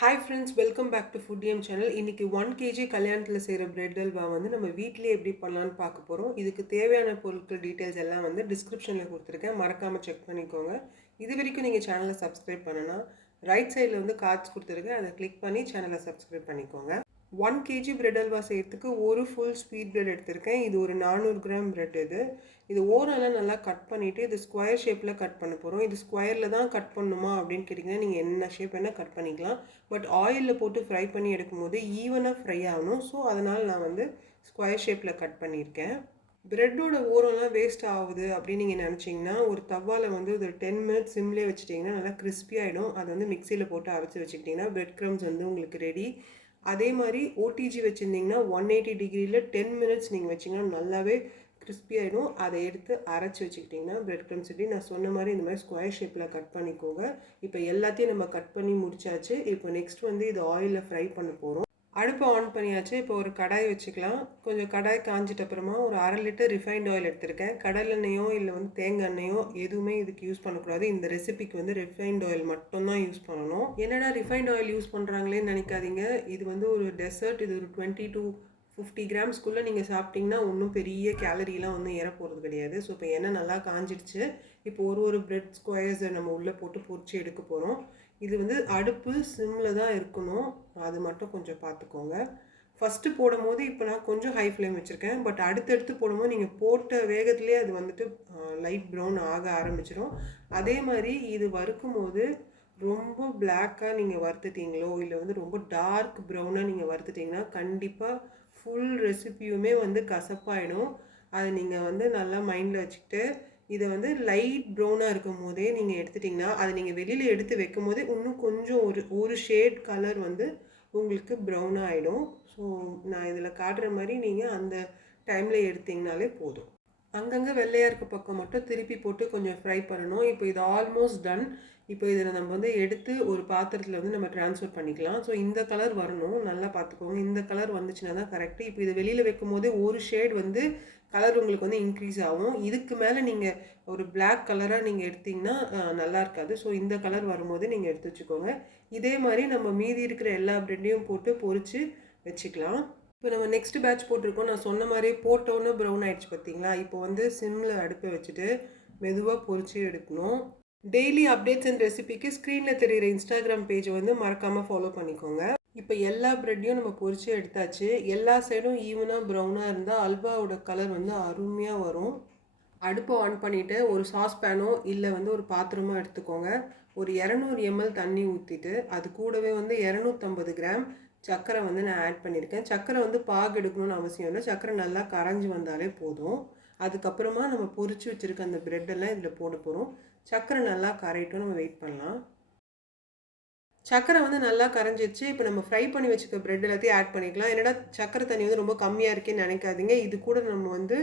Hi friends welcome back to ஃபுட்டியம் channel இன்றைக்கி one KG கல்யாணத்தில் செய்கிற பிரெட் அல்வா வந்து நம்ம வீட்டிலே எப்படி பண்ணலான்னு பார்க்க போகிறோம் இதுக்கு தேவையான பொருட்கள் டீட்டெயில்ஸ் எல்லாம் வந்து டிஸ்கிரிப்ஷனில் கொடுத்துருக்கேன். மறக்காமல் செக் பண்ணிக்கோங்க. இது வரைக்கும் நீங்கள் சேனலை சப்ஸ்கிரைப் பண்ணனா ரைட் சைடில் வந்து கார்ட்ஸ் கொடுத்துருக்கேன். அதை கிளிக் பண்ணி சேனலை சப்ஸ்கிரைப் பண்ணிக்கோங்க. ஒன் கேஜி பிரெட் அல்வா செய்கிறதுக்கு ஒரு ஃபுல் ஸ்வீட் பிரெட் எடுத்திருக்கேன். இது ஒரு நானூறு கிராம் பிரெட் இது. இது ஓரெல்லாம் நல்லா கட் பண்ணிவிட்டு இது ஸ்கொயர் ஷேப்பில் கட் பண்ண போகிறோம் இது ஸ்கொயரில் தான் கட் பண்ணணுமா அப்படின்னு கேட்டிங்கன்னா நீங்கள் என்ன ஷேப் வேணால் கட் பண்ணிக்கலாம். பட் ஆயிலில் போட்டு ஃப்ரை பண்ணி எடுக்கும்போது ஈவனாக ஃப்ரை ஆகணும். ஸோ அதனால் நான் வந்து ஸ்கொயர் ஷேப்பில் கட் பண்ணியிருக்கேன். ப்ரெட்டோட ஓரம்லாம் வேஸ்ட் ஆகுது அப்படின்னு நீங்கள் நினச்சிங்கன்னா ஒரு தவாவில் வந்து ஒரு டென் மினிட்ஸ் சிம்லேயே வச்சுட்டிங்கன்னா நல்லா crispy ஆகிடும் அதை வந்து மிக்சியில் போட்டு அரைச்சி வச்சுக்கிட்டிங்கன்னா பிரெட் க்ரம்ஸ் வந்து உங்களுக்கு ரெடி அதே மாதிரி ஓடிஜி வச்சுருந்தீங்கன்னா ஒன் எயிட்டி டிகிரியில் டென் மினிட்ஸ் நீங்கள் வச்சிங்கன்னா நல்லாவே கிறிஸ்பி ஆகிடும் அதை எடுத்து அரைச்சி வச்சுக்கிட்டிங்கன்னா பிரெட் க்ரம்ஸ் ரெடி நான் சொன்ன மாதிரி இந்த மாதிரி ஸ்கொயர் ஷேப்பில் கட் பண்ணிக்கோங்க. இப்போ எல்லாத்தையும் நம்ம கட் பண்ணி முடிச்சாச்சு. இப்போ நெக்ஸ்ட் வந்து இது ஆயிலில் ஃப்ரை பண்ண போகிறோம் அடுப்பை ஆன் பண்ணியாச்சு. இப்போ ஒரு கடாய் வச்சுக்கலாம். கொஞ்சம் கடாய் காஞ்சிட்ட அப்புறமா ஒரு அரை லிட்டர் ரிஃபைண்ட் ஆயில் எடுத்திருக்கேன். கடலெண்ணெயோ இல்லை வந்து தேங்காய் எண்ணெயோ எதுவுமே இதுக்கு யூஸ் பண்ணக்கூடாது. இந்த ரெசிபிக்கு வந்து ரிஃபைண்ட் ஆயில் மட்டும்தான் யூஸ் பண்ணணும். என்னடா ரிஃபைண்ட் ஆயில் யூஸ் பண்ணுறாங்களேன்னு நினைக்காதீங்க. இது வந்து ஒரு டெசர்ட் இது ஒரு டுவெண்ட்டி டூ ஃபிஃப்டி கிராம்ஸ்க்குள்ளே நீங்கள் சாப்பிட்டீங்கன்னா ஒன்றும் பெரிய கேலரிலாம் ஒன்றும் ஏற போகிறது கிடையாது. ஸோ இப்போ எண்ணெய் நல்லா காஞ்சிடுச்சு. இப்போ ஒரு ஒரு பிரெட் ஸ்கொயர்ஸை நம்ம உள்ளே போட்டு பொரிச்சு எடுக்க போகிறோம் இது வந்து அடுப்பு சிம்மில் தான் இருக்கணும். அது மட்டும் கொஞ்சம் பார்த்துக்கோங்க ஃபஸ்ட்டு போடும்போது இப்போ நான் கொஞ்சம் ஹை ஃப்ளேம் வச்சுருக்கேன். பட் அடுத்தடுத்து போடும்போது நீங்கள் போட்ட வேகத்துலேயே அது வந்துட்டு லைட் ப்ரௌன் ஆக ஆரம்பிச்சிடும் அதே மாதிரி இது வறுக்கும் போது ரொம்ப பிளாக்காக நீங்கள் வறுத்துட்டீங்களோ இல்லை வந்து ரொம்ப டார்க் ப்ரௌனாக நீங்கள் வறுத்துட்டிங்கன்னா கண்டிப்பாக ஃபுல் ரெசிபியுமே வந்து கசப்பாயிடும். அதை நீங்கள் வந்து நல்லா மைண்டில் வச்சுக்கிட்டு இதை வந்து லைட் ப்ரௌனாக இருக்கும் போதே நீங்கள் எடுத்துட்டிங்கன்னா அதை நீங்கள் வெளியில் எடுத்து வைக்கும் போதே இன்னும் கொஞ்சம் ஒரு ஒரு ஷேட் கலர் வந்து உங்களுக்கு ப்ரௌனாக ஆகிடும் ஸோ நான் இதில் காட்டுற மாதிரி நீங்கள் அந்த டைமில் எடுத்தீங்கனாலே போதும். அங்கங்கே வெள்ளையாக இருக்க பக்கம் மட்டும் திருப்பி போட்டு கொஞ்சம் ஃப்ரை பண்ணணும். இப்போ இது ஆல்மோஸ்ட் டன் இப்போ இதில் நம்ம வந்து எடுத்து ஒரு பாத்திரத்தில் வந்து நம்ம டிரான்ஸ்ஃபர் பண்ணிக்கலாம். ஸோ இந்த கலர் வரணும். நல்லா பார்த்துக்கோங்க இந்த கலர் வந்துச்சுன்னா தான் கரெக்டு இப்போ இது வெளியில் வைக்கும் போதே ஒரு ஷேட் வந்து கலர் உங்களுக்கு வந்து இன்க்ரீஸ் ஆகும். இதுக்கு மேலே நீங்கள் ஒரு பிளாக் கலராக நீங்கள் எடுத்திங்கன்னா நல்லா இருக்காது. ஸோ இந்த கலர் வரும்போது நீங்கள் எடுத்து வச்சுக்கோங்க. இதே மாதிரி நம்ம மீதி இருக்கிற எல்லா ப்ரெட்டையும் போட்டு பொறிச்சு வச்சுக்கலாம். இப்போ நம்ம நெக்ஸ்ட் பேட்ச் போட்டிருக்கோம். நான் சொன்ன மாதிரி போட்டோன்னு ப்ரௌன் ஆயிடுச்சு பார்த்தீங்களா இப்போ வந்து சிம்மில் அடுப்பை வச்சுட்டு மெதுவாக பொறிச்சு எடுக்கணும். டெய்லி அப்டேட்ஸ் அண்ட் ரெசிபிக்கு ஸ்க்ரீனில் தெரியிற இன்ஸ்டாகிராம் பேஜை வந்து மறக்காமல் ஃபாலோ பண்ணிக்கோங்க. இப்போ எல்லா ப்ரெட்டையும் நம்ம பொரிச்சு எடுத்தாச்சு. எல்லா சைடும் ஈவனாக ப்ரௌனாக இருந்தால் அல்வாவோட கலர் வந்து அருமையாக வரும். அடுப்பை ஆன் பண்ணிவிட்டு ஒரு சாஸ் பேனோ இல்லை வந்து ஒரு பாத்திரமோ எடுத்துக்கோங்க. ஒரு இரநூறு எம்எல் தண்ணி ஊற்றிட்டு அது கூடவே வந்து இரநூத்தம்பது கிராம் சர்க்கரை வந்து நான் ஆட் பண்ணியிருக்கேன். சர்க்கரை வந்து பாகு எடுக்கணும்னு அவசியம் இல்லை. சர்க்கரை நல்லா கரைஞ்சி வந்தாலே போதும். அதுக்கப்புறமா நம்ம பொறிச்சு வச்சுருக்க அந்த பிரெட்டெல்லாம் இதில் போட போகிறோம் சர்க்கரை நல்லா கரைட்டும் நம்ம வெயிட் பண்ணலாம். சர்க்கரை வந்து நல்லா கரைஞ்சிச்சு இப்போ நம்ம ஃப்ரை பண்ணி வச்சுக்க பிரெட் எல்லாத்தையும் ஆட் பண்ணிக்கலாம். என்னடா சர்க்கரை தண்ணி வந்து ரொம்ப கம்மியாக இருக்கேன்னு நினைக்காதீங்க. இது கூட நம்ம வந்து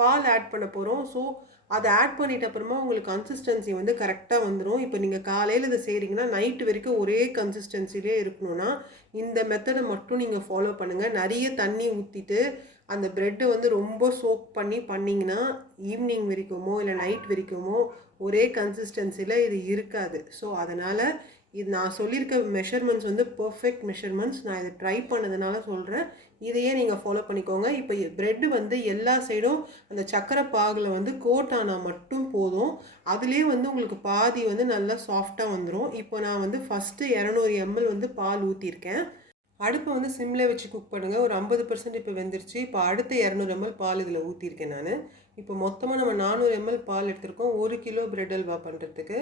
பால் ஆட் பண்ண போகிறோம் ஸோ அதை ஆட் பண்ணிட்ட அப்புறமா உங்களுக்கு கன்சிஸ்டன்சி வந்து கரெக்டாக வந்துடும் இப்போ நீங்கள் காலையில் இதை செய்கிறீங்கன்னா நைட்டு வரைக்கும் ஒரே கன்சிஸ்டன்சிலே இருக்கணும்னா இந்த மெத்தடை மட்டும் நீங்கள் ஃபாலோ பண்ணுங்கள் நிறைய தண்ணி ஊற்றிட்டு அந்த ப்ரெட்டை வந்து ரொம்ப சோக் பண்ணி பண்ணிங்கன்னா ஈவினிங் வரைக்குமோ இல்லை நைட் வரைக்குமோ ஒரே கன்சிஸ்டன்சியில் இது இருக்காது. ஸோ அதனால் இது நான் சொல்லியிருக்க மெஷர்மெண்ட்ஸ் வந்து பர்ஃபெக்ட் மெஷர்மெண்ட்ஸ் நான் இதை ட்ரை பண்ணதுனால சொல்கிறேன் இதையே நீங்கள் ஃபாலோ பண்ணிக்கோங்க. இப்போ ப்ரெட்டு வந்து எல்லா சைடும் அந்த சக்கரை பாகில் வந்து கோட் ஆனால் மட்டும் போதும். அதுலேயே வந்து உங்களுக்கு பாதி வந்து நல்லா சாஃப்டாக வந்துடும் இப்போ நான் வந்து ஃபஸ்ட்டு இரநூறு எம்எல் வந்து பால் ஊற்றிருக்கேன் அடுப்பை வந்து சிம்மில் வச்சு குக் பண்ணுங்கள் ஒரு ஐம்பது பர்சன்ட் இப்போ வெந்துருச்சு. இப்போ அடுத்த இரநூறு எம்எல் பால் இதில் ஊற்றிருக்கேன் நான். இப்போ மொத்தமாக நம்ம நானூறு எம்எல் பால் எடுத்திருக்கோம். ஒரு கிலோ பிரெட் அல்வா பண்ணுறதுக்கு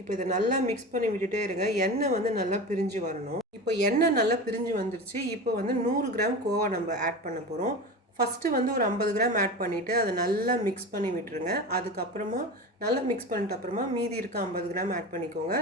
இப்போ இதை நல்லா மிக்ஸ் பண்ணி விட்டுட்டே இருங்க. எண்ணெய் வந்து நல்லா பிரிஞ்சு வரணும். இப்போ எண்ணெய் நல்லா பிரிஞ்சு வந்துருச்சு. இப்போ வந்து நூறு கிராம் கோவா நம்ம ஆட் பண்ண போகிறோம் ஃபஸ்ட்டு வந்து ஒரு ஐம்பது கிராம் ஆட் பண்ணிவிட்டு அதை நல்லா மிக்ஸ் பண்ணி விட்டுருங்க. அதுக்கப்புறமா நல்லா மிக்ஸ் பண்ணிட்ட அப்புறமா மீதி இருக்க ஐம்பது கிராம் ஆட் பண்ணிக்கோங்க.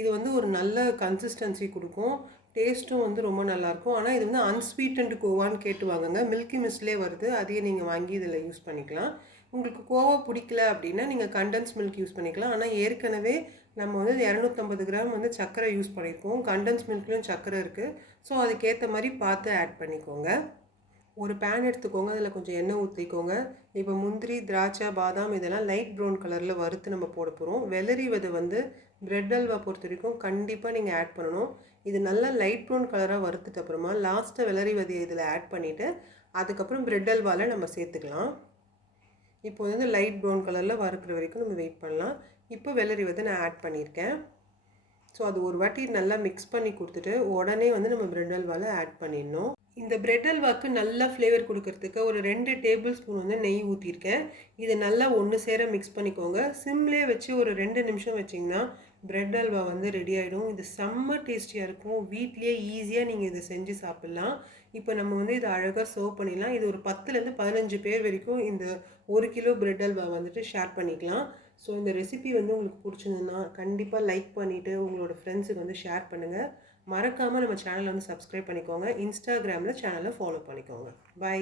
இது வந்து ஒரு நல்ல கன்சிஸ்டன்சி கொடுக்கும். டேஸ்ட்டும் வந்து ரொம்ப நல்லாயிருக்கும் ஆனால் இது வந்து அன்ஸ்வீட்டன்டு கோவான்னு கேட்டு வாங்குங்க. மில்கி மிஸ்ட்லேயே வருது. அதையே நீங்கள் வாங்கி இதில் யூஸ் பண்ணிக்கலாம். உங்களுக்கு கோவா பிடிக்கல அப்படின்னா நீங்கள் கண்டன்ஸ் மில்க் யூஸ் பண்ணிக்கலாம். ஆனால் ஏற்கனவே நம்ம வந்து இரநூத்தம்பது கிராம் வந்து சர்க்கரை யூஸ் பண்ணியிருக்கோம் கண்டன்ஸ் மில்க்லேயும் சர்க்கரை இருக்குது ஸோ அதுக்கேற்ற மாதிரி பார்த்து ஆட் பண்ணிக்கோங்க. ஒரு பேன் எடுத்துக்கோங்க. அதில் கொஞ்சம் எண்ணெய் ஊற்றிக்கோங்க இப்போ முந்திரி திராட்சை பாதாம் இதெல்லாம் லைட் ப்ரௌன் கலரில் வறுத்து நம்ம போட போகிறோம் வெள்ளரி விதை வந்து பிரெட் அல்வா பொறுத்த வரைக்கும் கண்டிப்பாக நீங்கள் ஆட் பண்ணணும். இது நல்லா லைட் ப்ரௌன் கலராக வறுத்துட்டு அப்புறமா லாஸ்ட்டாக வெள்ளரி விதையை இதில் ஆட் பண்ணிவிட்டு அதுக்கப்புறம் பிரெட் அல்வாவில் நம்ம சேர்த்துக்கலாம். இப்போ வந்து லைட் ப்ரௌன் கலரில் வறுக்கிற வரைக்கும் நம்ம வெயிட் பண்ணலாம். இப்போ வெள்ளரி வந்து நான் ஆட் பண்ணியிருக்கேன். ஸோ அது ஒரு வாட்டி நல்லா மிக்ஸ் பண்ணி கொடுத்துட்டு உடனே வந்து நம்ம பிரெட் அல்வாவில் ஆட் பண்ணிடணும். இந்த பிரெட் அல்வாக்கு நல்லா ஃப்ளேவர் கொடுக்கறதுக்கு ஒரு ரெண்டு டேபிள் ஸ்பூன் வந்து நெய் ஊற்றிருக்கேன் இதை நல்லா ஒன்று சேர மிக்ஸ் பண்ணிக்கோங்க. சிம்லேயே வச்சு ஒரு ரெண்டு நிமிஷம் வச்சிங்கன்னா பிரெட் அல்வா வந்து ரெடி ஆகிடும் இது செம்ம டேஸ்டியாக இருக்கும். வீட்லேயே ஈஸியாக நீங்கள் இதை செஞ்சு சாப்பிட்லாம். இப்போ நம்ம வந்து இதை அழகாக சர்வ் பண்ணிடலாம். இது ஒரு பத்துலேருந்து பதினஞ்சு பேர் வரைக்கும் இந்த ஒரு கிலோ பிரெட் அல்வா வந்துட்டு ஷேர் பண்ணிக்கலாம். ஸோ இந்த ரெசிபி வந்து உங்களுக்கு பிடிச்சிருந்ததுன்னா கண்டிப்பாக லைக் பண்ணிவிட்டு உங்களோட ஃப்ரெண்ட்ஸுக்கு வந்து ஷேர் பண்ணுங்கள் மறக்காமல் நம்ம சேனலை வந்து சப்ஸ்கிரைப் பண்ணிக்கோங்க. இன்ஸ்டாகிராமில் சேனலை ஃபாலோ பண்ணிக்கோங்க. பை